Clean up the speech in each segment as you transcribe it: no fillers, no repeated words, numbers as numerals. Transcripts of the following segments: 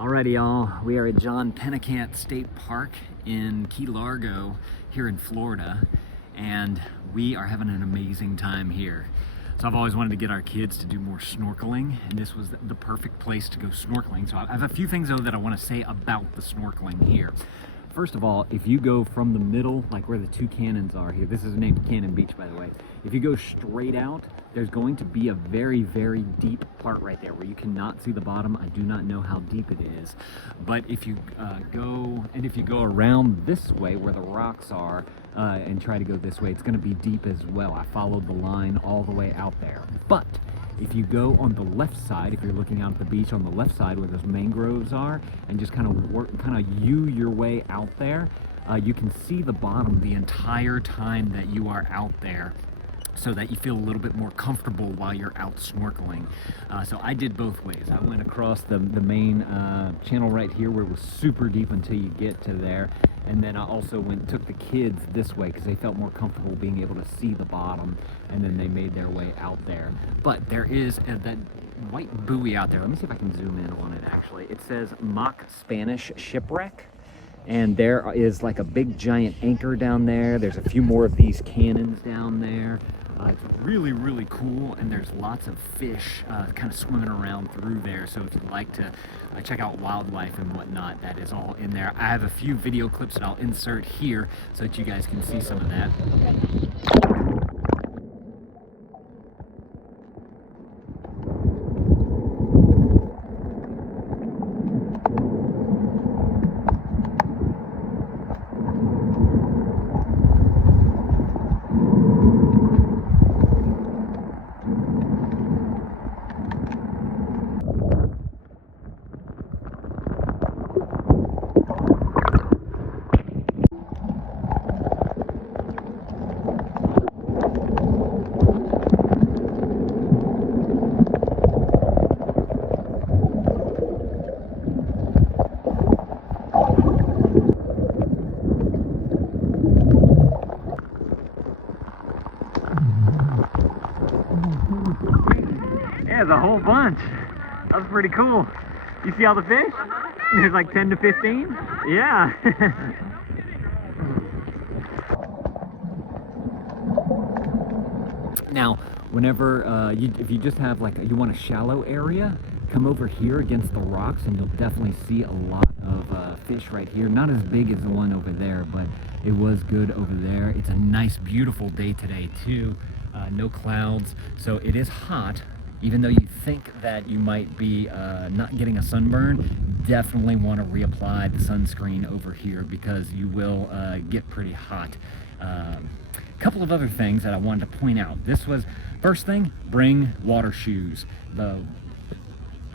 Alrighty, y'all, we are at John Pennecamp State Park in Key Largo here in Florida, and we are having an amazing time here. So I've always wanted to get our kids to do more snorkeling, and this was the perfect place to go snorkeling. So I have a few things though that I want to say about the snorkeling here. First of all, if you go from the middle, like where the two cannons are here, this is named Cannon Beach, by the way. If you go straight out, there's going to be a very, very deep part right there where you cannot see the bottom. I do not know how deep it is, but if you go around this way where the rocks are and try to go this way, it's going to be deep as well. I followed the line all the way out there, but if you go on the left side, if you're looking out at the beach on the left side where those mangroves are, and just kind of you your way out there, you can see the bottom the entire time that you are out there, so that you feel a little bit more comfortable while you're out snorkeling. So I did both ways. I went across the main channel right here where it was super deep until you get to there, and then I also took the kids this way because they felt more comfortable being able to see the bottom, and then they made their way out there. But there is that white buoy out there. Let me see if I can zoom in on it actually. It says Mock Spanish Shipwreck. And there is like a big giant anchor down there. There's a few more of these cannons down there. It's really, really cool, and there's lots of fish kind of swimming around through there. So if you'd like to check out wildlife and whatnot, that is all in there. I have a few video clips that I'll insert here so that you guys can see some of that. Yeah, there's a whole bunch. That was pretty cool. You see all the fish? There's like 10 to 15. Yeah. Now, whenever if you just have you want a shallow area, come over here against the rocks and you'll definitely see a lot of fish right here. Not as big as the one over there, but it was good over there. It's a nice, beautiful day today too. No clouds, so it is hot. Even though you think that you might be not getting a sunburn, definitely want to reapply the sunscreen over here because you will get pretty hot. Couple of other things that I wanted to point out. This was, first thing, bring water shoes.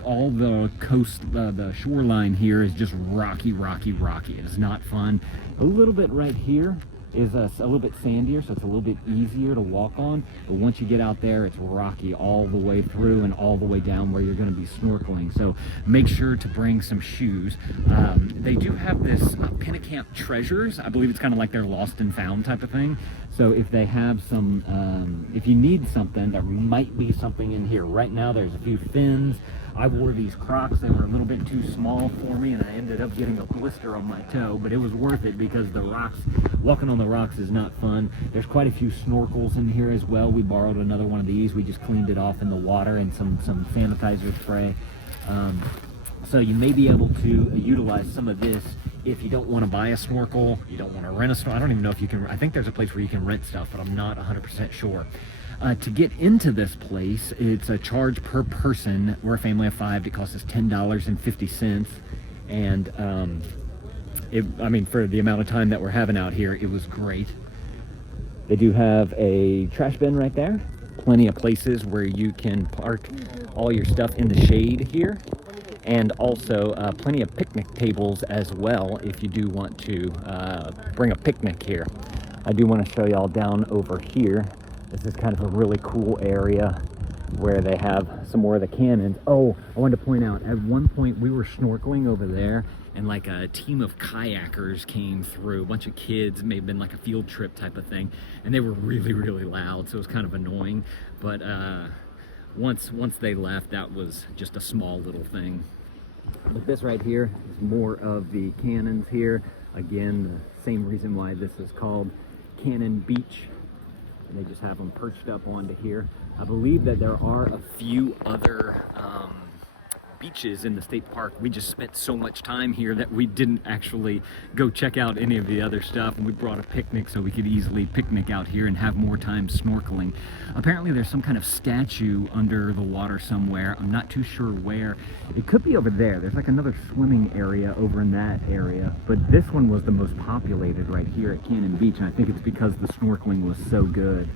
All the coast, the shoreline here is just rocky. It is not fun. A little bit right here is a little bit sandier, so it's a little bit easier to walk on, but once you get out there, it's rocky all the way through and all the way down where you're going to be snorkeling. So make sure to bring some shoes. They do have this Pennekamp treasures. I believe it's kind of like their lost and found type of thing. So if they have some, if you need something, there might be something in here. Right now there's a few fins. I wore these Crocs. They were a little bit too small for me, and I ended up getting a blister on my toe, but it was worth it because the rocks, walking on the rocks is not fun. There's quite a few snorkels in here as well. We borrowed another one of these. We just cleaned it off in the water and some sanitizer spray. So you may be able to utilize some of this if you don't want to buy a snorkel, you don't want to rent a snorkel. I don't even know if you can, I think there's a place where you can rent stuff, but I'm not 100% sure. To get into this place, it's a charge per person. We're a family of 5. It costs us $10.50, and I mean, for the amount of time that we're having out here, it was great. They do have a trash bin right there. Plenty of places where you can park all your stuff in the shade here, and also plenty of picnic tables as well if you do want to bring a picnic here. I do want to show y'all down over here. This is kind of a really cool area where they have some more of the cannons. Oh, I wanted to point out, at one point we were snorkeling over there, and like a team of kayakers came through, a bunch of kids, may have been like a field trip type of thing, and they were really, really loud, so it was kind of annoying. But once they left, that was just a small little thing. But this right here is more of the cannons here. Again, the same reason why this is called Cannon Beach. And they just have them perched up onto here. I believe that there are a few other beaches in the state park. We just spent so much time here that we didn't actually go check out any of the other stuff, and we brought a picnic so we could easily picnic out here and have more time snorkeling. Apparently there's some kind of statue under the water somewhere. I'm not too sure where. It could be over there. There's like another swimming area over in that area, but this one was the most populated right here at Cannon Beach, and I think it's because the snorkeling was so good.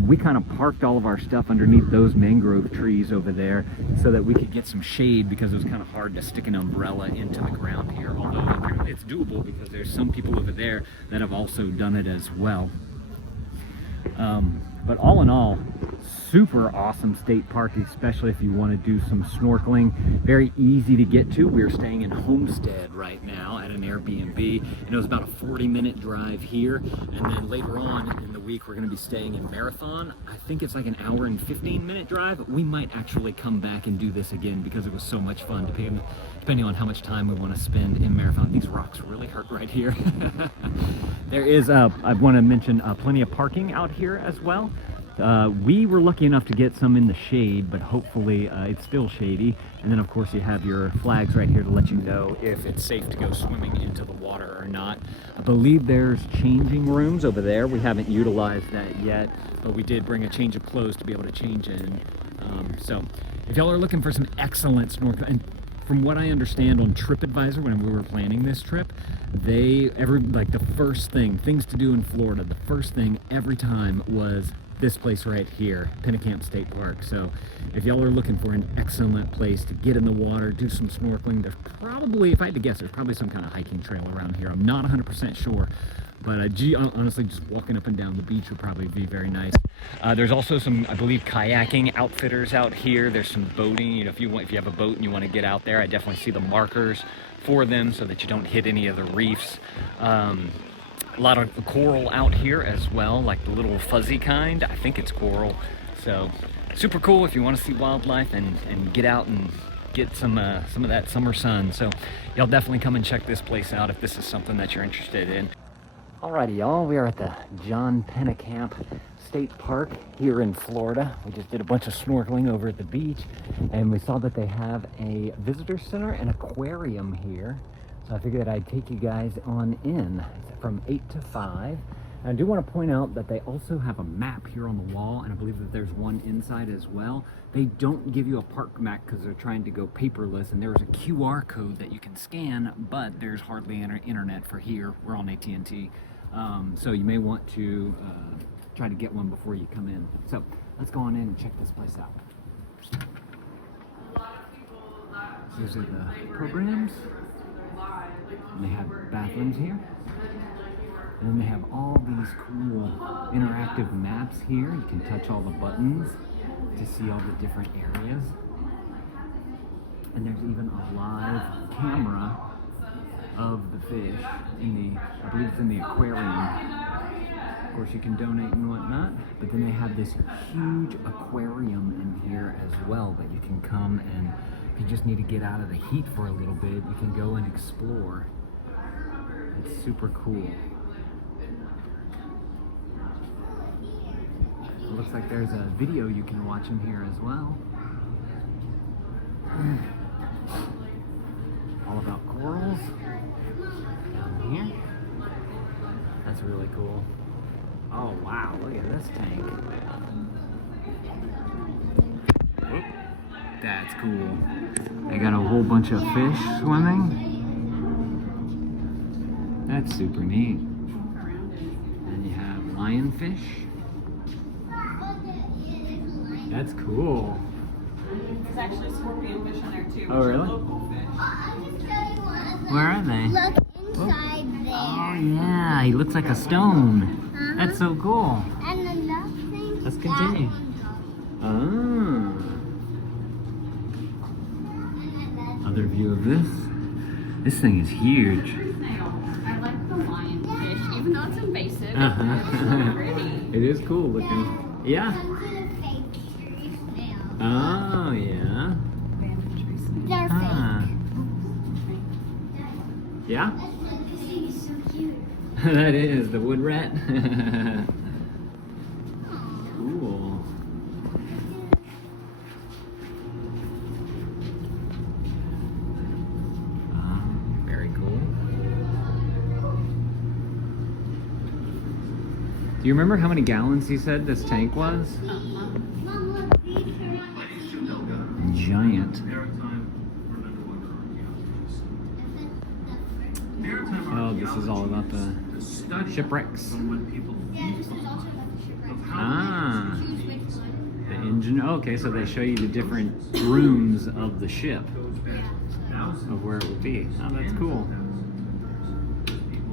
We kind of parked all of our stuff underneath those mangrove trees over there so that we could get some shade, because it was kind of hard to stick an umbrella into the ground here, although apparently it's doable because there's some people over there that have also done it as well. But all in all, super awesome state park, especially if you want to do some snorkeling. Very easy to get to. We're staying in Homestead right now at an Airbnb, and it was about a 40-minute drive here. And then later on in the week, we're going to be staying in Marathon. I think it's like an hour and 15-minute drive. We might actually come back and do this again because it was so much fun, depending on how much time we want to spend in Marathon. These rocks really hurt right here. There is, I want to mention, plenty of parking out here as well. We were lucky enough to get some in the shade, but hopefully it's still shady. And then of course you have your flags right here to let you know if it's safe to go swimming into the water or not. I believe there's changing rooms over there. We haven't utilized that yet, but we did bring a change of clothes to be able to change in. So if y'all are looking for some excellent snorkeling, and from what I understand on TripAdvisor when we were planning this trip, like the first thing, things to do in Florida, the first thing every time was this place right here, Pennekamp State Park. So if y'all are looking for an excellent place to get in the water, do some snorkeling, there's probably, if I had to guess, there's probably some kind of hiking trail around here. I'm not 100% sure, but honestly, just walking up and down the beach would probably be very nice. There's also some, I believe, kayaking outfitters out here. There's some boating. You know, if you have a boat and you want to get out there, I definitely see the markers for them so that you don't hit any of the reefs. A lot of coral out here as well, like the little fuzzy kind. I think it's coral. So super cool if you want to see wildlife and get out and get some of that summer sun. So y'all definitely come and check this place out if this is something that you're interested in. Alrighty, y'all, we are at the John Pennecamp State Park here in Florida. We just did a bunch of snorkeling over at the beach, and we saw that they have a visitor center and aquarium here. So I figured that I'd take you guys on in from 8 to 5. And I do want to point out that they also have a map here on the wall, and I believe that there's one inside as well. They don't give you a park map because they're trying to go paperless, and there's a QR code that you can scan, but there's hardly internet for here. We're on AT&T. So you may want to try to get one before you come in. So let's go on in and check this place out. These are the programs. And they have bathrooms here. And then they have all these cool interactive maps here. You can touch all the buttons to see all the different areas. And there's even a live camera of the fish in the, I believe it's in the aquarium. Of course you can donate and whatnot, but then they have this huge aquarium in here as well that you can come, and if you just need to get out of the heat for a little bit, you can go and explore. It's super cool. It looks like there's a video you can watch in here as well. All about corals down here. That's really cool. Oh wow, look at this tank. Whoop. That's cool. They got a whole bunch of fish swimming. That's super neat. And you have lionfish. That's cool. There's actually scorpionfish in there too. Oh really? Local fish. Where are they? Look inside there. Oh yeah, he looks like a stone. That's so cool. And another thing. Let's continue. Ah. Other view of this. This thing is huge. I like the lionfish, even though it's invasive. It's so pretty. It is cool looking. Yeah. Oh yeah. They're Ah. fake. Yeah? This thing is so cute. That is the wood rat. Aw. Cool. Very cool. Do you remember how many gallons you said this tank was? Mom, look, these are Giant. Oh, this is all about the shipwrecks. Yeah, this is also about the shipwreck. Ah, Choose which one. the engine. Okay, so they show you the different rooms of the ship, Yeah. of where it will be. Oh, that's cool.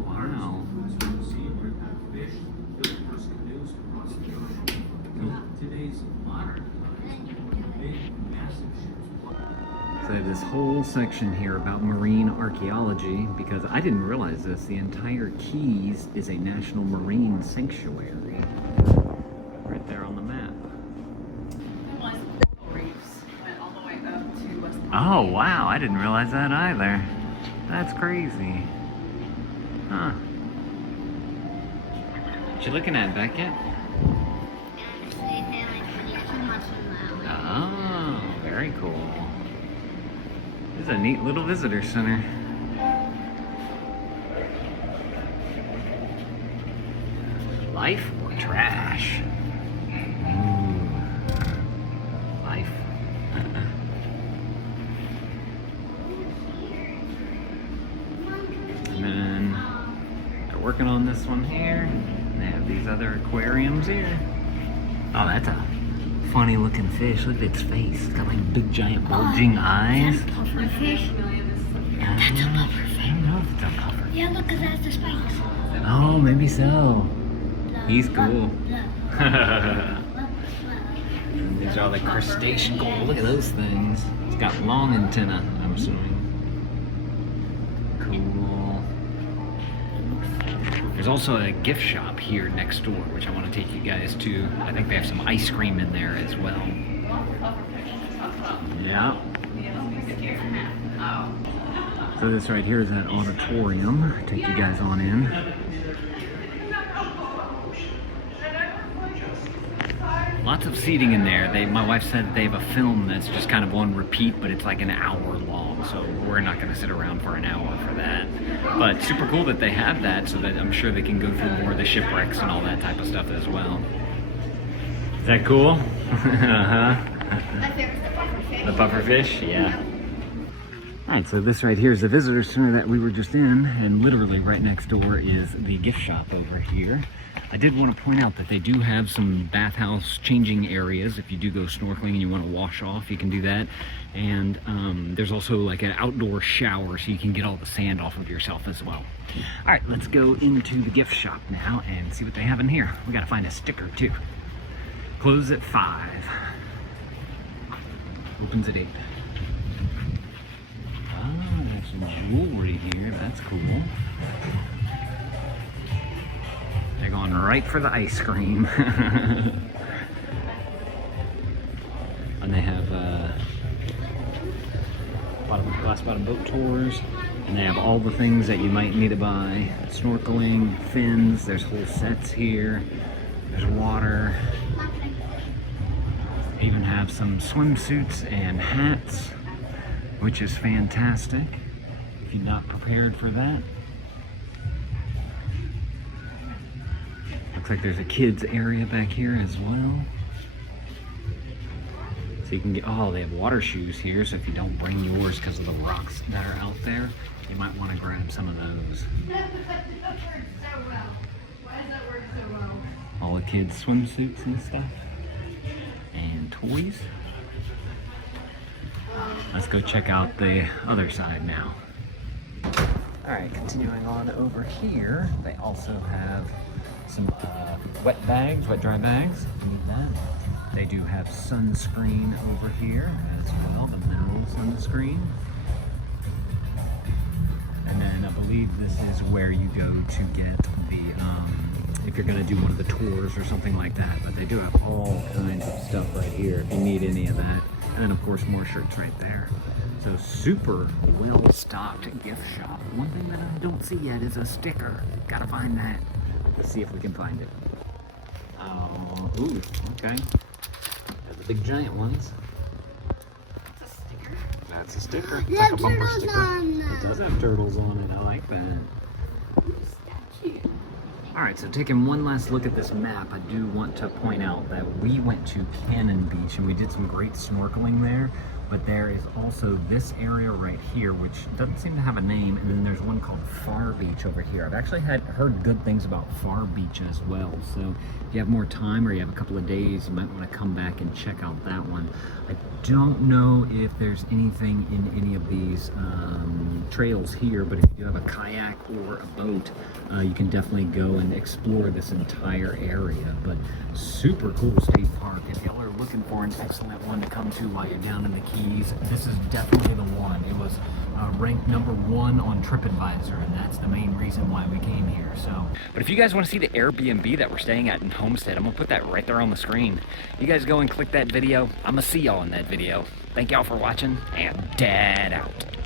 Wow. So they have this whole section here about marine archaeology, because I didn't realize this. The entire Keys is a national marine sanctuary. Right there on the map. Coral reefs went all the way up to West Palm Oh, Beach. wow. I didn't realize that either. That's crazy. Huh. What you looking at, Beckett? Oh, very cool. This is a neat little visitor center. Life or trash? Ooh. Life. And then they're working on this one here. They have these other aquariums here. Oh, that's a funny looking fish. Look at its face. It's got like big giant bulging eyes. Pufferfish. That's a pufferfish. I don't know if it's a puffer. Yeah, look, because that's the spikes. Oh, maybe so. He's Look, cool. look, And these are all the crustacean. Oh, look at those things. It's got long antenna, I'm assuming. Cool. There's also a gift shop here next door, which I want to take you guys to. I think they have some ice cream in there as well. Yeah. So this right here is that auditorium. Take you guys on in. Lots of seating in there. My wife said they have a film that's just kind of on repeat, but it's like an hour long, so we're not going to sit around for an hour for that. But super cool that they have that, so that I'm sure they can go through more of the shipwrecks and all that type of stuff as well. Is that cool? Uh-huh. My favorite's the pufferfish. The pufferfish? Yeah. Alright, so this right here is the visitor center that we were just in, and literally right next door is the gift shop over here. I did want to point out that they do have some bathhouse changing areas. If you do go snorkeling and you want to wash off, you can do that. And there's also like an outdoor shower, so you can get all the sand off of yourself as well. Alright, let's go into the gift shop now and see what they have in here. We gotta find a sticker too. Closes at 5. Opens at 8. Oh, there's some jewelry here. That's cool. They're going right for the ice cream. And they have glass bottom boat tours. And they have all the things that you might need to buy. Snorkeling, fins, there's whole sets here. There's water. They even have some swimsuits and hats, which is fantastic if you're not prepared for that. Looks like there's a kids area back here as well. So you can get, oh, they have water shoes here, so if you don't bring yours because of the rocks that are out there, you might want to grab some of those. That works so well. Why does that work so well? All the kids' swimsuits and stuff. And toys. Let's go check out the other side now. Alright, continuing on over here, they also have some wet bags, wet dry bags, if you need that. They do have sunscreen over here as well, the mineral sunscreen. And then I believe this is where you go to get the, if you're going to do one of the tours or something like that. But they do have all kinds of stuff right here if you need any of that. And then of course more shirts right there. So super well-stocked gift shop. One thing that I don't see yet is a sticker. Gotta find that. Let's see if we can find it. Oh, ooh, okay. Got the big giant ones. It's a sticker. That's a sticker. It Like has a bumper turtles sticker. on them. It does have turtles on it. I like that. Ooh, statue. Alright, so taking one last look at this map, I do want to point out that we went to Cannon Beach and we did some great snorkeling there, but there is also this area right here which doesn't seem to have a name, and then there's one called Far Beach over here. I've actually heard good things about Far Beach as well, so if you have more time or you have a couple of days, you might want to come back and check out that one. I don't know if there's anything in any of these trails here, but if you do have a kayak or a boat, you can definitely go and explore this entire area. But super cool state park. If y'all are looking for an excellent one to come to while you're down in the Keys, this is definitely the one. It was ranked #1 on TripAdvisor, and that's the main reason why we came here. So, but if you guys want to see the Airbnb that we're staying at in Homestead, I'm gonna put that right there on the screen. You guys go and click that video. I'm gonna see y'all in that video. Thank y'all for watching, and Dad out.